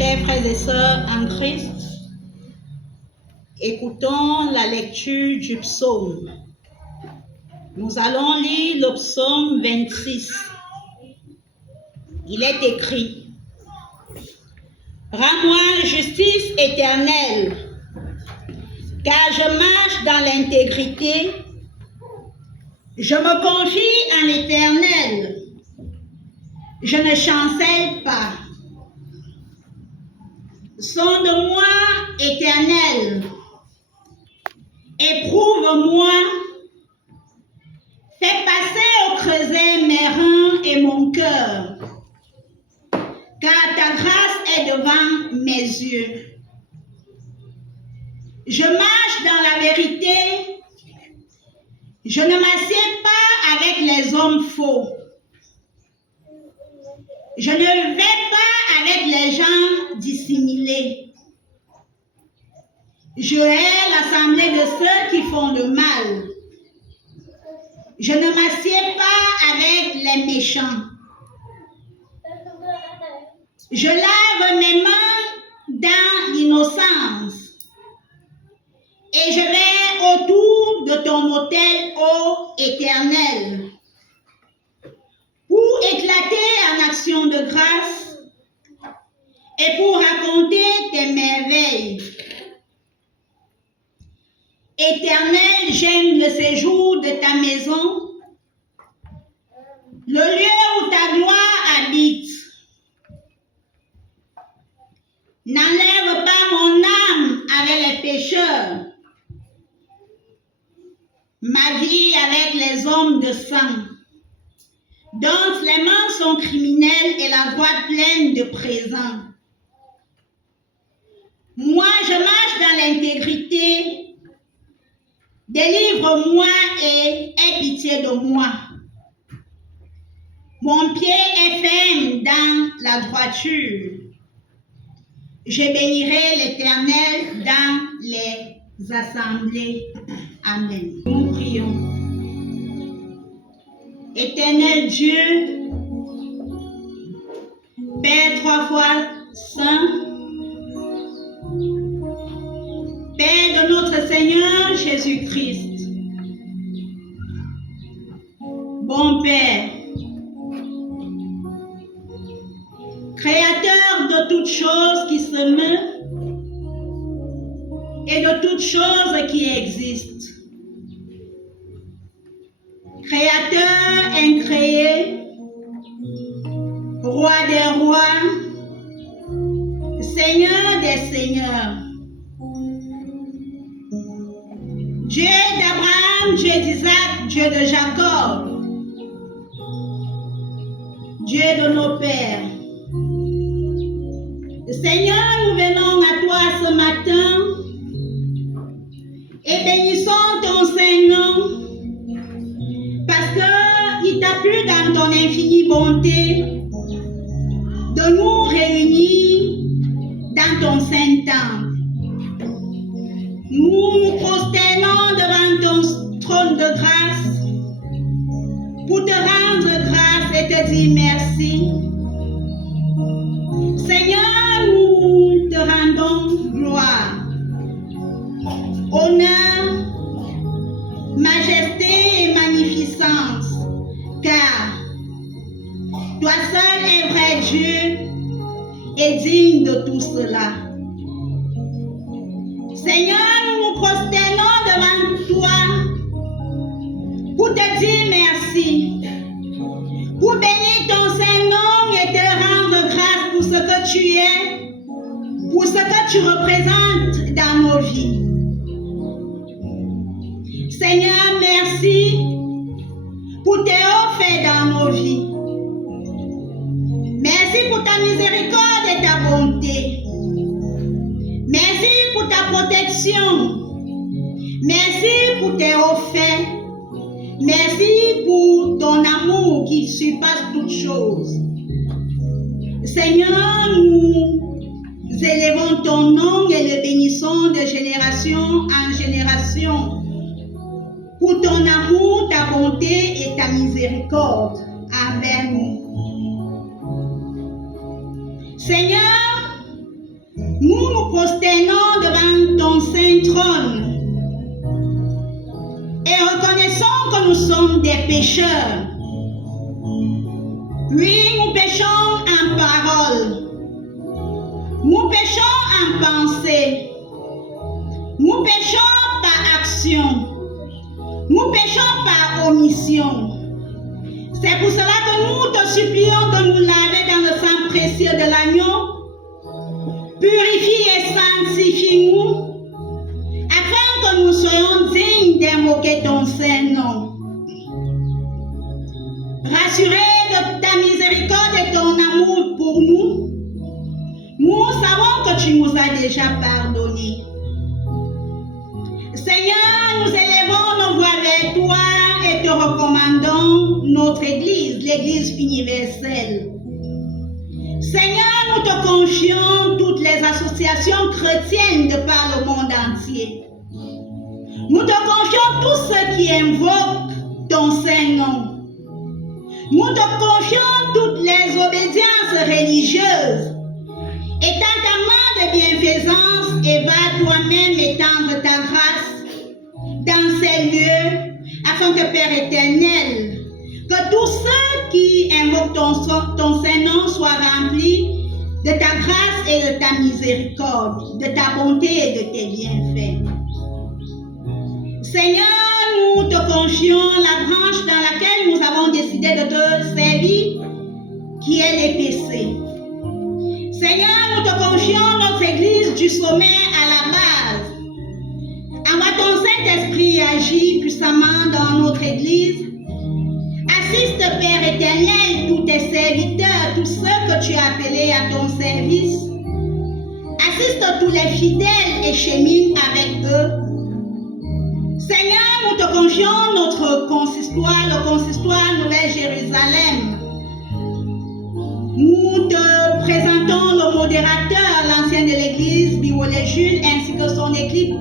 Chers frères et sœurs en Christ, écoutons la lecture du psaume. Nous allons lire le psaume 26. Il est écrit: Rends-moi justice éternelle, car je marche dans l'intégrité. Je me confie en l'Éternel. Je ne chancelle pas. Sonde-moi, Éternel. Éprouve-moi. Fais passer au creuset mes reins et mon cœur, car ta grâce est devant mes yeux. Je marche dans la vérité. Je ne m'assieds pas avec les hommes faux. Je ne vais pas avec les gens dissimulés. Je hais l'assemblée de ceux qui font le mal. Je ne m'assieds pas avec les méchants. Je lave mes mains dans l'innocence. Et je vais autour de ton autel, ô Éternel, pour éclater en action de grâce et pour raconter tes merveilles. Éternel, j'aime le séjour de ta maison, le lieu où ta gloire habite. N'enlève pas mon âme avec les pécheurs, ma vie avec les hommes de sang, dont les mains sont criminelles et la voix pleine de présents. Moi, je marche dans l'intégrité. Délivre-moi et aie pitié de moi. Mon pied est ferme dans la droiture. Je bénirai l'Éternel dans les assemblées. Amen. Nous prions. Éternel Dieu, Père trois fois saint, Père de notre Seigneur Jésus-Christ, bon Père, Créateur de toutes choses qui se meuvent et de toutes choses qui existent. Créateur incréé, Roi des rois, Seigneur des seigneurs, Dieu d'Abraham, Dieu d'Isaac, Dieu de Jacob, Dieu de nos pères. Seigneur, nous venons à toi ce matin et bénissons ton Saint-Nom, parce qu'il t'a plu dans ton infinie bonté de nous réunir dans ton Saint-Temple. Nous nous prosternons devant ton trône de grâce pour te rendre grâce et te dire merci. Seigneur, nous te rendons gloire, honneur, majesté et magnificence, car toi seul es vrai Dieu et digne de tout cela. Seigneur, nous nous prosternons devant toi pour te dire merci, pour bénir ton Saint-Nom et te rendre grâce pour ce que tu es, pour ce que tu représentes dans nos vies. Seigneur, merci pour tes hauts faits dans nos vies. Merci pour ta miséricorde et ta bonté. Merci pour ta protection. Merci pour tes hauts faits. Merci pour ton amour qui surpasse toutes choses. Seigneur, nous élevons ton nom et le bénissons de génération en génération pour ton amour, ta bonté et ta miséricorde envers nous. Seigneur, nous prosternons devant ton saint trône et reconnaissons que nous sommes des pécheurs. Oui, nous péchons en parole, nous péchons en pensée, nous péchons par action, nous péchons par omission. C'est pour cela que nous te supplions de nous laver dans le sang précieux de l'agneau. Purifie et sanctifie-nous, afin que nous soyons dignes d'invoquer ton saint nom. Rassurés de ta miséricorde et ton amour pour nous, nous savons que tu nous as déjà pardonnés. Seigneur, nous élevons nos voix vers toi et te recommandons notre Église, l'Église universelle. Seigneur, nous te confions toutes les associations chrétiennes de par le monde entier. Nous te confions tous ceux qui invoquent ton saint nom. Nous te confions toutes les obédiences religieuses. Étends ta main de bienfaisance et va toi-même étendre ta grâce dans ces lieux, afin que Père éternel, que tous ceux qui invoquent ton saint nom soient remplis de ta grâce et de ta miséricorde, de ta bonté et de tes bienfaits. Seigneur, nous te confions la branche dans laquelle nous avons décidé de te servir, qui est l'EPC. Seigneur, nous te confions notre Église du sommet à la base. Envoie ton Saint-Esprit agir puissamment dans notre Église. Assiste, Père éternel, tous tes serviteurs, tous ceux que tu as appelés à ton service. Assiste tous les fidèles et chemine avec eux. Seigneur, nous te confions notre consistoire, le consistoire Nouvelle-Jérusalem. Nous te présentons le modérateur, l'ancien de l'Église, Biolé Jules, ainsi que son équipe.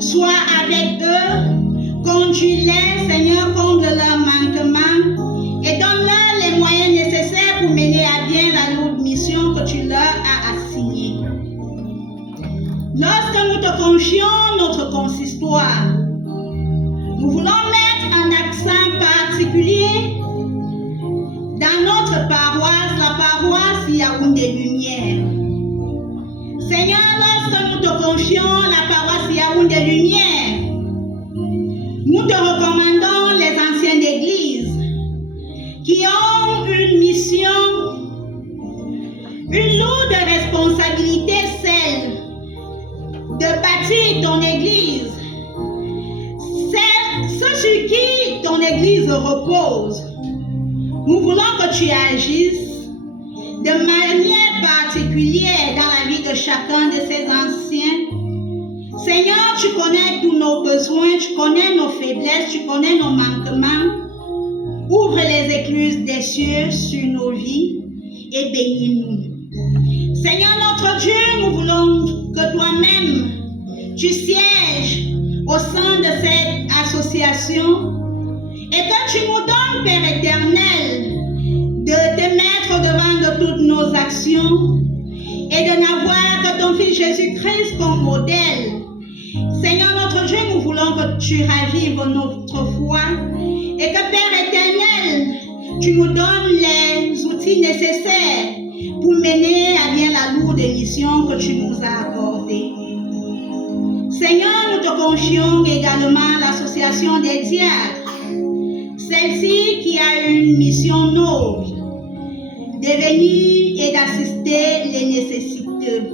Sois avec eux, conduis-les, Seigneur, comble leurs manquements et donne-leur les moyens nécessaires pour mener à bien la lourde mission que tu leur as assignée. Lorsque nous te confions notre consistoire, nous voulons mettre un accent particulier dans notre paroisse, la paroisse Yaoundé Lumière. Seigneur, lorsque nous te confions la paroisse Yaoundé Lumière, nous te recommandons les anciens d'église qui ont une mission, une lourde responsabilité, celle de bâtir ton église. C'est ce sur qui ton église repose. Nous voulons que tu agisses de manière particulière dans la vie de chacun de ces anciens. Seigneur, tu connais tous nos besoins, tu connais nos faiblesses, tu connais nos manquements. Ouvre les écluses des cieux sur nos vies et bénis-nous. Seigneur notre Dieu, nous voulons que toi-même, tu sièges au sein de cette association et que tu nous donnes, Père éternel, de te mettre devant de toutes nos actions et de n'avoir que ton Fils Jésus-Christ comme modèle. Seigneur notre Dieu, nous voulons que tu ravives notre foi et que, Père éternel, tu nous donnes les outils nécessaires pour mener à bien la lourde mission que tu nous as accordée. Seigneur, nous te confions également l'association des diacres, celle-ci qui a une mission noble de venir et d'assister les nécessiteux.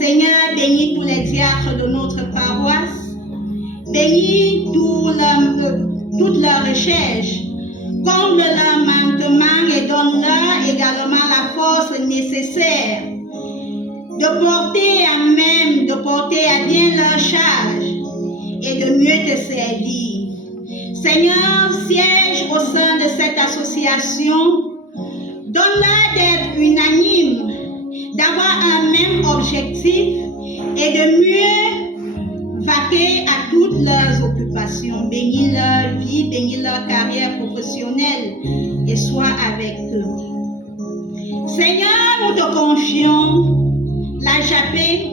Seigneur, bénis tous les diacres de notre paroisse, bénis toutes leurs recherches, comble leurs manquements et donne-leur également la force nécessaire de porter à bien leur charge et de mieux te servir. Seigneur, siège au sein de cette association, donne-leur d'être unanimes, d'avoir un même objectif et de mieux vaquer à toutes leurs occupations. Bénis leur vie, bénis leur carrière professionnelle et sois avec eux. Seigneur, nous te confions la handicapés,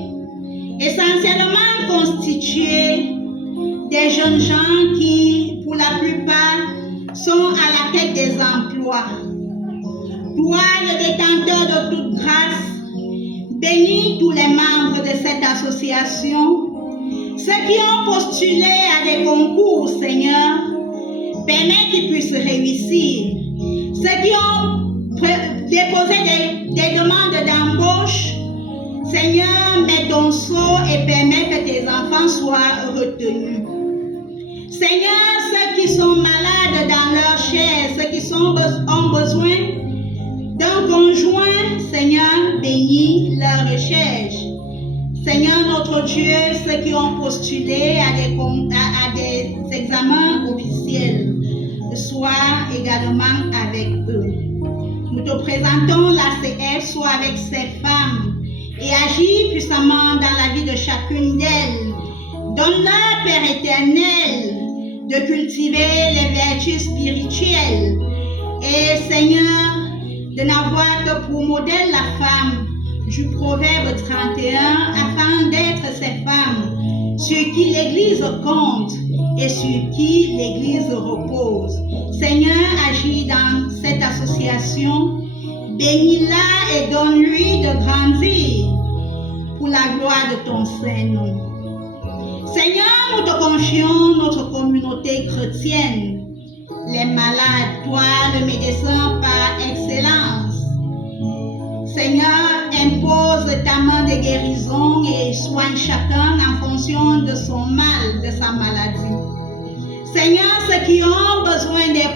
essentiellement constitués des jeunes gens qui, pour la plupart, sont à la quête des emplois. Toi, le détenteur de toute grâce, bénis tous les membres de cette association, ceux qui ont postulé à des concours, Seigneur, permets qu'ils puissent réussir. Ceux qui ont déposé des demandes d'embauche, Seigneur, mets ton sceau et permets que tes enfants soient retenus. Seigneur, ceux qui sont malades dans leur chair, ceux qui ont besoin d'un conjoint, Seigneur, bénis leur recherche. Seigneur notre Dieu, ceux qui ont postulé à des examens officiels, sois également avec eux. Nous te présentons l'ACF, sois avec ces femmes et agis puissamment dans la vie de chacune d'elles. Donne-leur, Père éternel, de cultiver les vertus spirituelles et, Seigneur, de n'avoir que pour modèle la femme du Proverbe 31 afin d'être ces femmes sur qui l'Église compte et sur qui l'Église repose. Seigneur, agis dans cette association, bénis-la et donne-lui de grandir pour la gloire de ton Saint-Nom. Seigneur, nous te confions notre communauté chrétienne, les malades, toi le médecin par excellence. Seigneur, impose ta main de guérison et soigne chacun en fonction de son mal, de sa maladie. Seigneur, ceux qui ont besoin des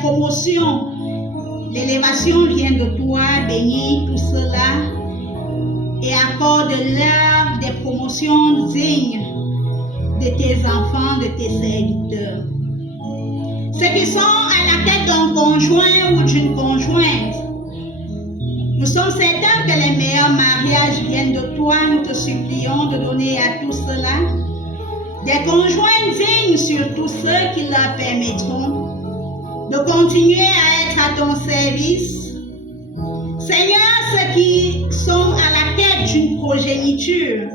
promotions, l'élévation vient de toi, bénis tout cela et accorde-leur des promotions dignes de tes enfants, de tes serviteurs. Ceux qui sont à la tête d'un conjoint ou d'une conjointe, nous sommes certains que les meilleurs mariages viennent de toi. Nous te supplions de donner à tout cela des conjoints dignes, surtout ceux qui leur permettront de continuer à être à ton service. Seigneur, ceux qui sont à la tête d'une progéniture,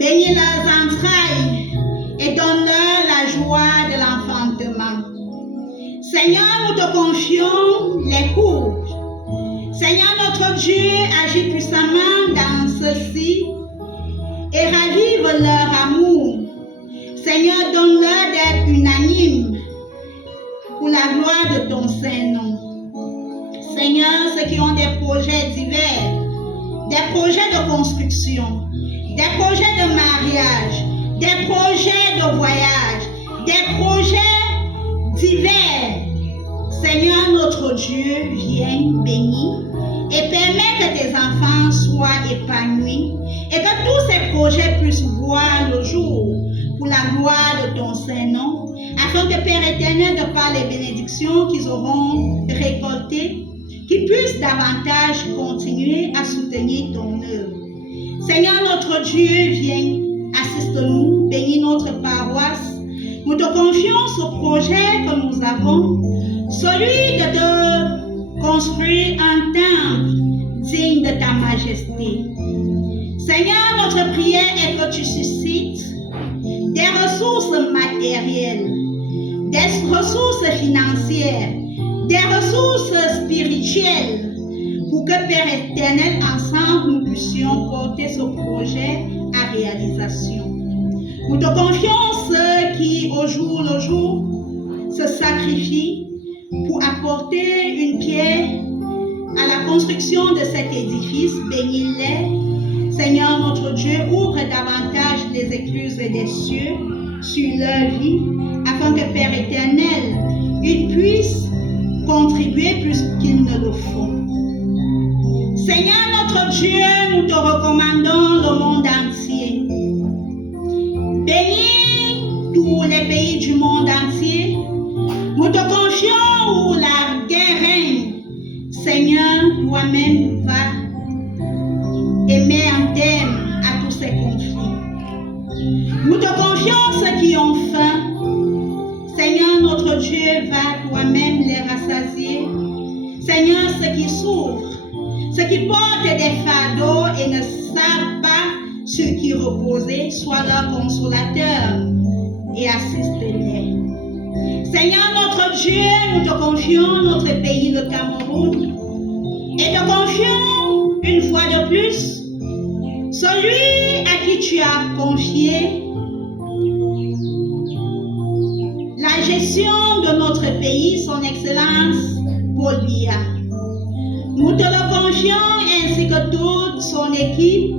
bénis leurs entrailles et donne-leur la joie de l'enfantement. Seigneur, nous te confions les couples. Seigneur notre Dieu, agis puissamment dans ceci et ravive leur amour. Seigneur, donne-leur d'être unanimes pour la gloire de ton Saint-Nom. Seigneur, ceux qui ont des projets divers, des projets de construction, des projets de mariage, des projets de voyage, des projets divers, Seigneur notre Dieu, viens bénir et permets que tes enfants soient épanouis et que tous ces projets puissent voir le jour pour la gloire de ton Saint-Nom, afin que Père éternel, de par les bénédictions qu'ils auront récoltées, qu'ils puissent davantage continuer à soutenir ton œuvre. Seigneur notre Dieu, viens, assiste-nous, bénis notre paroisse. Nous te confions ce projet que nous avons, celui de te construire un temple digne de ta majesté. Seigneur, notre prière est que tu suscites des ressources matérielles, des ressources financières, des ressources spirituelles, pour que Père éternel, ensemble, nous puissions porter ce projet à réalisation. Nous te confions ceux qui, au jour le jour, se sacrifient pour apporter une pierre à la construction de cet édifice. Bénis-les. Seigneur notre Dieu, ouvre davantage les écluses des cieux sur leur vie, afin que Père éternel, ils puissent contribuer plus qu'ils ne le font. Seigneur notre Dieu, nous te recommandons le monde entier. Bénis tous les pays du monde entier. Nous te confions où la guerre règne. Seigneur, toi-même va et mets un terme à tous ces conflits. Nous te confions ceux qui ont faim. Seigneur notre Dieu, va toi-même les rassasier. Seigneur, ceux qui souffrent, ceux qui portent des fardeaux et ne savent pas sur qui reposer, sois leur consolateur et assiste-les. Seigneur notre Dieu, nous te confions notre pays, le Cameroun, et te confions une fois de plus celui à qui tu as confié la gestion de notre pays, son Excellence Paul Biya. Nous te le confions ainsi que toute son équipe.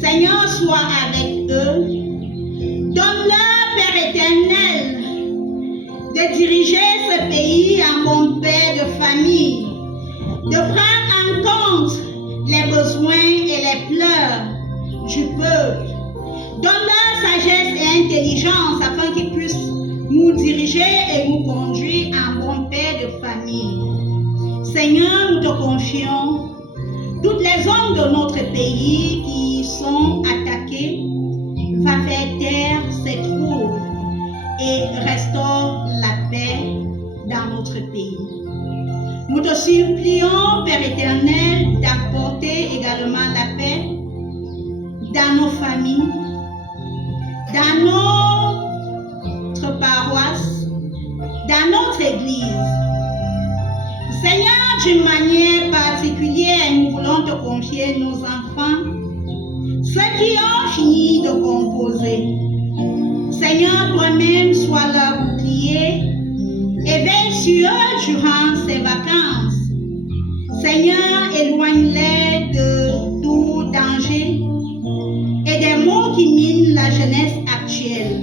Seigneur, sois avec eux. Donne-leur, Père éternel, de diriger ce pays en bon père de famille, de prendre en compte les besoins et les pleurs du peuple. Donne-leur sagesse et intelligence afin qu'ils puissent nous diriger et nous conduire en bon père de famille. Seigneur, nous te confions toutes les zones de notre pays qui sont attaquées. Va faire taire ces troubles et restaure la paix dans notre pays. Nous te supplions, Père éternel, d'apporter également la paix dans nos familles, dans notre paroisse, dans notre église. Seigneur, d'une manière particulière, nous voulons te confier nos enfants, ceux qui ont fini de composer. Seigneur, toi-même, sois leur bouclier et veille sur eux durant ces vacances. Seigneur, éloigne-les de tout danger et des maux qui minent la jeunesse actuelle.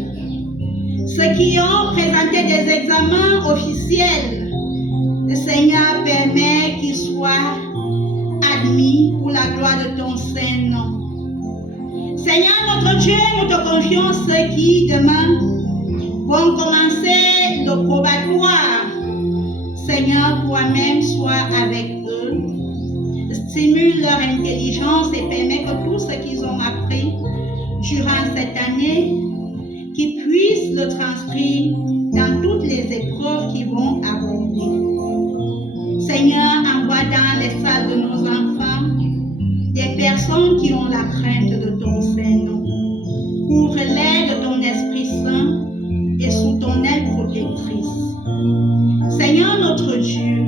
Ceux qui ont présenté des examens officiels, le Seigneur permet qu'ils soient admis pour la gloire de ton Saint-Nom. Seigneur notre Dieu, nous te confions ceux qui demain vont commencer le probatoire. Seigneur, toi-même sois avec eux. Stimule leur intelligence et permets que tout ce qu'ils ont appris durant cette année, qu'ils puissent le transcrire dans toutes les épreuves qu'ils vont aborder. Seigneur, envoie dans les salles de nos enfants des personnes qui ont la crainte de ton Saint-Nom. Couvre-les de ton Esprit Saint et sous ton aile protectrice. Seigneur notre Dieu,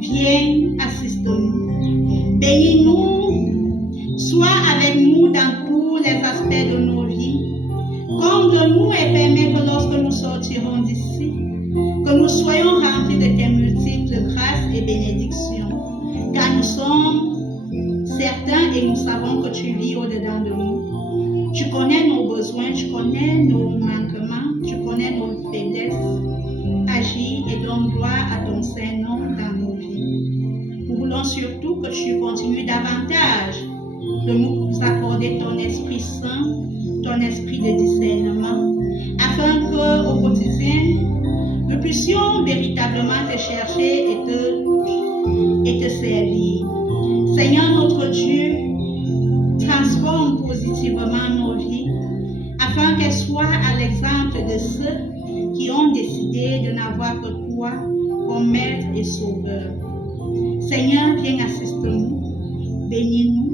viens, assiste-nous. Bénis-nous, sois avec nous dans tous les aspects de nos vies. Comble-nous et permets que lorsque nous sortirons d'ici, que nous soyons remplis de tes multiples grâces et bénédictions. Car nous sommes certains et nous savons que tu vis au-dedans de nous. Tu connais nos besoins, tu connais nos manquements, tu connais nos faiblesses. Agis et donne gloire à ton Saint-Nom dans nos vies. Nous voulons surtout que tu continues davantage de nous accorder ton Esprit Saint, ton esprit de discernement, afin qu'au quotidien, nous puissions véritablement te chercher et te servir. Seigneur notre Dieu, transforme positivement nos vies, afin qu'elles soient à l'exemple de ceux qui ont décidé de n'avoir que toi comme maître et sauveur. Seigneur, viens assiste-nous, bénis-nous.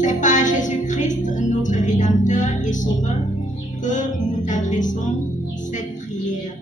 C'est par Jésus-Christ, notre Rédempteur et Sauveur, que nous t'adressons cette prière.